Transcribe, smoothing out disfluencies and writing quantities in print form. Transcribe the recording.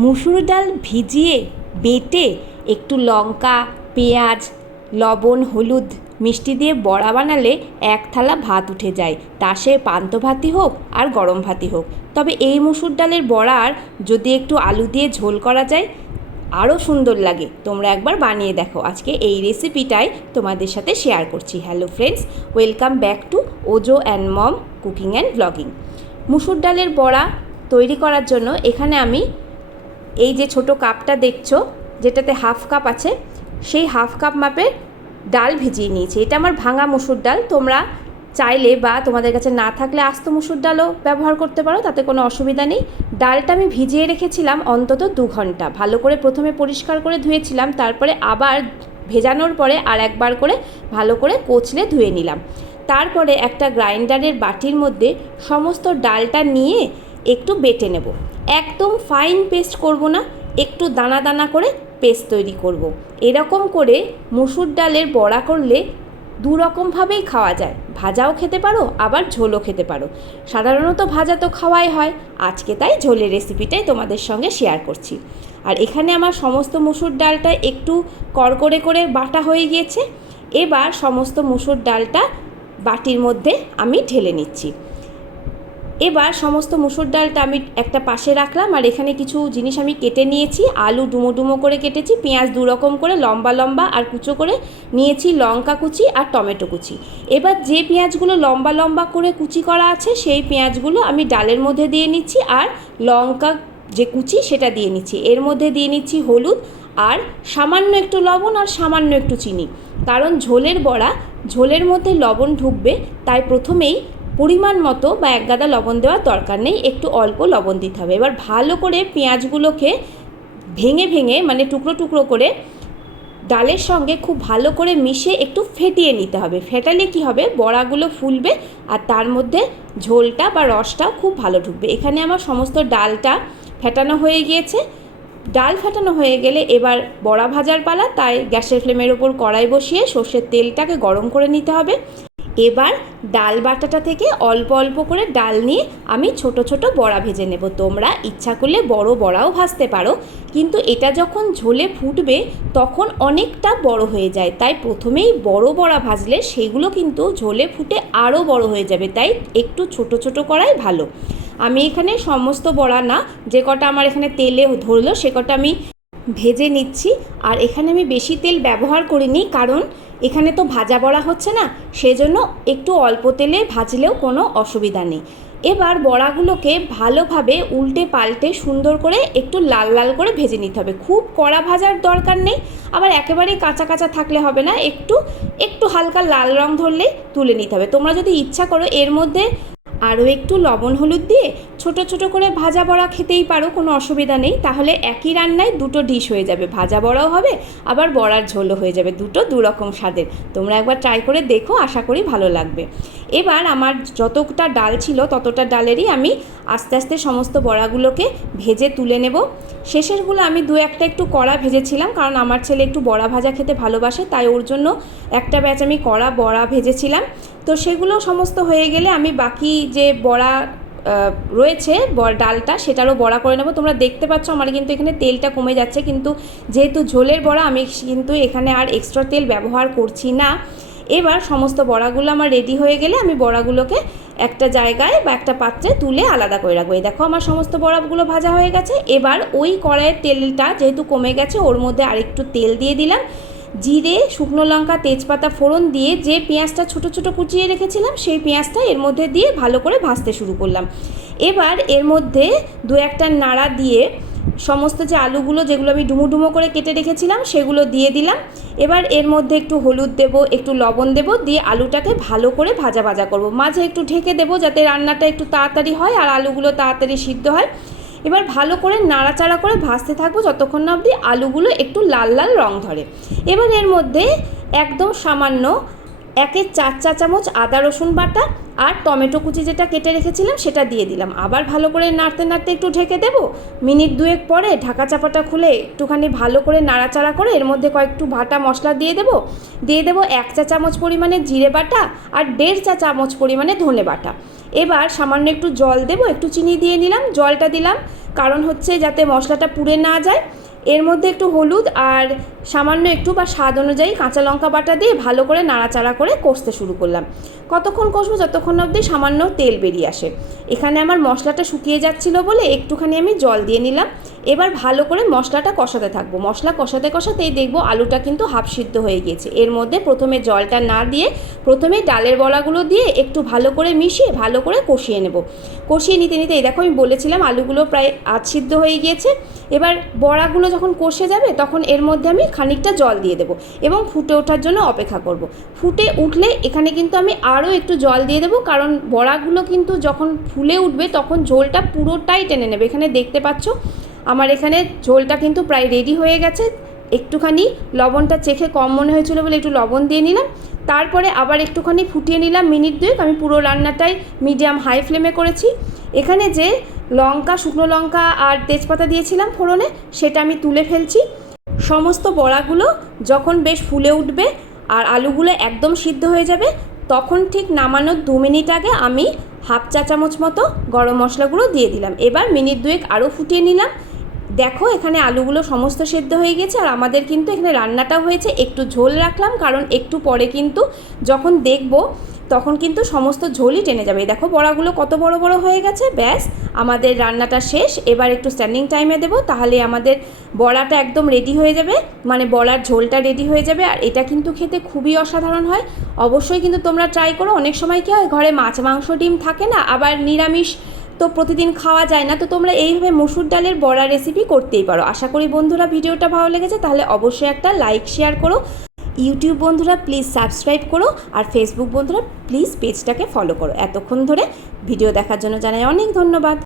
মুসুর ডাল ভিজিয়ে বেটে একটু লঙ্কা, পেঁয়াজ, লবণ, হলুদ, মিষ্টি দিয়ে বড়া বানালে এক থালা ভাত উঠে যায়, তা সে পান্তা ভাতই হোক আর গরম ভাতই হোক। তবে এই মুসুর ডালের বড়ার যদি একটু আলু দিয়ে ঝোল করা যায় আরও সুন্দর লাগে। তোমরা একবার বানিয়ে দেখো। আজকে এই রেসিপিটাই তোমাদের সাথে শেয়ার করছি। Hello friends, welcome back to ওজো and mom cooking and blogging. মুসুর ডালের বড়া তৈরি করার জন্য এখানে আমি এই যে ছোট কাপটা দেখছো, যেটাতে হাফ কাপ আছে, সেই হাফ কাপ মাপে ডাল ভিজিয়ে নিয়েছি। এটা আমার ভাঙা মুসুর ডাল। তোমরা চাইলে বা তোমাদের কাছে না থাকলে আস্ত মুসুর ডালও ব্যবহার করতে পারো, তাতে কোনো অসুবিধা নেই। ডালটা আমি ভিজিয়ে রেখেছিলাম অন্তত 2 ঘন্টা। ভালো করে প্রথমে পরিষ্কার করে ধুয়েছিলাম, তারপরে আবার ভেজানোর পরে আর একবার করে ভালো করে কচলে ধুয়ে নিলাম। তারপরে একটা গ্রাইন্ডারের বাটির মধ্যে সমস্ত ডালটা নিয়ে একটু বেটে নেব। একদম ফাইন পেস্ট করব না, একটু দানা দানা করে পেস্ট তৈরি করব। এরকম করে মুসুর ডালের বড়া করলে দু রকমভাবেই খাওয়া যায়। ভাজাও খেতে পারো, আবার ঝোলও খেতে পারো। সাধারণত ভাজা তো খাওয়াই হয়, আজকে তাই ঝোলের রেসিপিটাই তোমাদের সঙ্গে শেয়ার করছি। আর এখানে আমার সমস্ত মুসুর ডালটা একটু কড়কড়ে করে বাটা হয়ে গিয়েছে। এবার সমস্ত মুসুর ডালটা বাটির মধ্যে আমি ঢেলে নিচ্ছি। এবার সমস্ত মুসুর ডালটা আমি একটা পাশে রাখলাম। আর এখানে কিছু জিনিস আমি কেটে নিয়েছি। আলু ডুমো ডুমো করে কেটেছি, পেঁয়াজ 2 রকম করে লম্বা লম্বা আর কুচো করে নিয়েছি, লঙ্কা কুচি আর টমেটো কুচি। এবার যে পেঁয়াজগুলো লম্বা লম্বা করে কুচি করা আছে সেই পেঁয়াজগুলো আমি ডালের মধ্যে দিয়ে নিচ্ছি, আর লঙ্কা যে কুচি সেটা দিয়ে নিচ্ছি। এর মধ্যে দিয়ে নিচ্ছি হলুদ আর সামান্য একটু লবণ আর সামান্য একটু চিনি, কারণ ঝোলের বড়া ঝোলের মধ্যে লবণ ঢুকবে, তাই প্রথমেই পরিমাণ মতো বা 1 গাদা লবণ দেওয়ার দরকার নেই, একটু অল্প লবণ দিতে হবে। এবার ভালো করে পেঁয়াজগুলোকে ভেঙে ভেঙে মানে টুকরো টুকরো করে ডালের সঙ্গে খুব ভালো করে মিশিয়ে একটু ফেটিয়ে নিতে হবে। ফেটালে কি হবে, বড়াগুলো ফুলবে আর তার মধ্যে ঝোলটা বা রসটাও খুব ভালো ঢুকবে। এখানে আমার সমস্ত ডালটা ফেটানো হয়ে গিয়েছে। ডাল ফেটানো হয়ে গেলে এবার বড়া ভাজার পালা। তাই গ্যাসের ফ্লেমের ওপর কড়াই বসিয়ে সর্ষের তেলটাকে গরম করে নিতে হবে। এবার ডাল বাটাটা থেকে অল্প অল্প করে ডাল নিয়ে আমি ছোট ছোট বড়া ভেজে নেব। তোমরা ইচ্ছা করলে বড় বড়াও ভাজতে পারো, কিন্তু এটা যখন ঝোলে ফুটবে তখন অনেকটা বড় হয়ে যায়, তাই প্রথমেই বড় বড়া ভাজলে সেগুলো কিন্তু ঝোলে ফুটে আরও বড় হয়ে যাবে, তাই একটু ছোট ছোট করাই ভালো। আমি এখানে সমস্ত বড়া না, যে কটা আমার এখানে তেলে ধরলো সে কটা আমি ভেজে নিচ্ছি। আর এখানে আমি বেশি তেল ব্যবহার করিনি, কারণ এখানে তো ভাজা বড়া হচ্ছে না, সেজন্য একটু অল্প তেলে ভাজলেও কোনো অসুবিধা নেই। এবার বড়াগুলোকে ভালোভাবে উল্টে পাল্টে সুন্দর করে একটু লাল লাল করে ভেজে নিতে হবে। খুব কড়া ভাজার দরকার নেই, আবার একেবারেই কাঁচা কাঁচা থাকলে হবে না, একটু একটু হালকা লাল রং ধরলেই তুলে নিতে হবে। তোমরা যদি ইচ্ছা করো এর মধ্যে আরও একটু লবণ হলুদ দিয়ে ছোট ছোট করে ভাজা বড়া খেতেই পারো, কোনো অসুবিধা নেই। তাহলে একই রান্নায় দুটো ডিশ হয়ে যাবে, ভাজা বড়াও হবে আবার বড়ার ঝোলও হয়ে যাবে, দুটো দু রকম স্বাদের। তোমরা একবার ট্রাই করে দেখো, আশা করি ভালো লাগবে। এবার আমার যতটা ডাল ছিল ততটা ডালেরই আমি আস্তে আস্তে সমস্ত বড়াগুলোকে ভেজে তুলে নেব। শেষেরগুলো আমি 2-1টা একটু কড়া ভেজেছিলাম, কারণ আমার ছেলে একটু বড়া ভাজা খেতে ভালোবাসে, তাই ওর জন্য একটা ব্যাচ আমি কড়া বড়া ভেজেছিলাম। তো সেগুলো সমস্ত হয়ে গেলে আমি বাকি যে বড়া রয়েছে ডালটা সেটারও বড়া করে নেব। তোমরা দেখতে পাচ্ছ আমার কিন্তু এখানে তেলটা কমে যাচ্ছে, কিন্তু যেহেতু ঝোলের বড়া আমি কিন্তু এখানে আর এক্সট্রা তেল ব্যবহার করছি না। এবার সমস্ত বড়াগুলো আমার রেডি হয়ে গেলে আমি বড়াগুলোকে একটা জায়গায় বা একটা পাত্রে তুলে আলাদা করে রাখবো। এই দেখো আমার সমস্ত বড়াগুলো ভাজা হয়ে গেছে। এবার ওই কড়াইয়ের তেলটা যেহেতু কমে গেছে, ওর মধ্যে আরেকটু তেল দিয়ে দিলাম। জিরে, শুকনো লঙ্কা, তেজপাতা ফোড়ন দিয়ে যে পেঁয়াজটা ছোট ছোট কুচিয়ে রেখেছিলাম সেই পেঁয়াজটা এর মধ্যে দিয়ে ভালো করে ভাজতে শুরু করলাম। এবার এর মধ্যে 2-1টা নাড়া দিয়ে সমস্ত যে আলুগুলো যেগুলো আমি ডুমো ডুমো করে কেটে রেখেছিলাম সেগুলো দিয়ে দিলাম। এবার এর মধ্যে একটু হলুদ দেব, একটু লবণ দেব, দিয়ে আলুটাকে ভালো করে ভাজা ভাজা করব। মাঝে একটু ঢেকে দেবো যাতে রান্নাটা একটু তাড়াতাড়ি হয় আর আলুগুলো তাড়াতাড়ি সিদ্ধ হয়। এবার ভালো করে নাড়াচাড়া করে ভাজতে থাকবো যতক্ষণ না অবধি আলুগুলো একটু লাল লাল রং ধরে। এবার এর মধ্যে একদম সামান্য 1/4 চা চামচ আদা রসুন বাটা আর টমেটো কুচি যেটা কেটে রেখেছিলাম সেটা দিয়ে দিলাম। আবার ভালো করে নাড়তে নাড়তে একটু ঢেকে দেবো। মিনিট 2 পরে ঢাকা চাপাটা খুলে একটুখানি ভালো করে নাড়াচাড়া করে এর মধ্যে কয়েকটু বাটা মশলা দিয়ে দেবো 1 চা চামচ পরিমাণে জিরে বাটা আর 1.5 চা চামচ পরিমাণে ধনে বাটা। এবার সামান্য একটু জল দেবো, একটু চিনি দিয়ে নিলাম, জলটা দিলাম কারণ হচ্ছে যাতে মশলাটা পুড়ে না যায়। এর মধ্যে একটু হলুদ আর সামান্য একটু বা স্বাদ অনুযায়ী কাঁচা লঙ্কা বাটা দিয়ে ভালো করে নাড়াচাড়া করে কষতে শুরু করলাম। কতক্ষণ কষবো? যতক্ষণ অবধি সামান্য তেল বেরিয়ে আসে। এখানে আমার মশলাটা শুকিয়ে যাচ্ছিলো বলে একটুখানি আমি জল দিয়ে নিলাম। এবার ভালো করে মশলাটা কষাতে থাকবো। মশলা কষাতে কষাতেই দেখবো আলুটা কিন্তু হাফ সিদ্ধ হয়ে গিয়েছে। এর মধ্যে প্রথমে জলটা না দিয়ে প্রথমে ডালের বড়াগুলো দিয়ে একটু ভালো করে মিশিয়ে ভালো করে কষিয়ে নেব। কষিয়ে নিতে নিতে এই দেখো আমি বলেছিলাম আলুগুলো প্রায় আধ সিদ্ধ হয়ে গিয়েছে। এবার বড়াগুলো যখন কষে যাবে তখন এর মধ্যে আমি খানিকটা জল দিয়ে দেবো এবং ফুটে ওঠার জন্য অপেক্ষা করব। ফুটে উঠলে এখানে কিন্তু আমি আরও একটু জল দিয়ে দেবো, কারণ বড়াগুলো কিন্তু যখন ফুলে উঠবে তখন ঝোলটা পুরোটাই টেনে নেবে। এখানে দেখতে পাচ্ছ আমার এখানে ঝোলটা কিন্তু প্রায় রেডি হয়ে গেছে। একটুখানি লবণটা চেখে কম মনে হয়েছিল বলে একটু লবণ দিয়ে নিলাম। তারপরে আবার একটুখানি ফুটিয়ে নিলাম মিনিট দুয়েক। আমি পুরো রান্নাটাই মিডিয়াম হাই ফ্লেমে করেছি। এখানে যে লঙ্কা, শুকনো লঙ্কা আর তেজপাতা দিয়েছিলাম ফোড়নে, সেটা আমি তুলে ফেলছি। সমস্ত বড়াগুলো যখন বেশ ফুলে উঠবে আর আলুগুলো একদম সিদ্ধ হয়ে যাবে তখন ঠিক নামানোর 2 মিনিট আগে আমি হাফ চা চামচ মতো গরম মশলাগুলো দিয়ে দিলাম। এবার মিনিট দুয়েক আরও ফুটিয়ে নিলাম। দেখো এখানে আলুগুলো সমস্ত সেদ্ধ হয়ে গেছে আর আমাদের কিন্তু এখানে রান্নাটাও হয়েছে। একটু ঝোল রাখলাম কারণ একটু পরে কিন্তু যখন দেখব তখন কিন্তু সমস্ত ঝোলই টেনে যাবে। দেখো বড়াগুলো কত বড় বড় হয়ে গেছে। ব্যাস আমাদের রান্নাটা শেষ। এবার একটু স্ট্যান্ডিং টাইমে দেবো, তাহলে আমাদের বড়াটা একদম রেডি হয়ে যাবে, মানে বড়ার ঝোলটা রেডি হয়ে যাবে। আর এটা কিন্তু খেতে খুবই অসাধারণ হয়। অবশ্যই কিন্তু তোমরা ট্রাই করো। অনেক সময় কী হয়, ঘরে মাছ মাংস ডিম থাকে না, আবার নিরামিষ তো প্রতিদিন খাওয়া যায় না, তো তোমরা এইভাবে মসুর ডালের বড়া রেসিপি করতেই পারো। আশা করি বন্ধুরা ভিডিওটা ভালো লেগেছে, তাহলে অবশ্যই একটা লাইক শেয়ার করো। ইউটিউব বন্ধুরা প্লিজ সাবস্ক্রাইব করো, আর ফেসবুক বন্ধুরা প্লিজ পেজটাকে ফলো করো। এতক্ষণ ধরে ভিডিও দেখার জন্য জানাই অনেক ধন্যবাদ।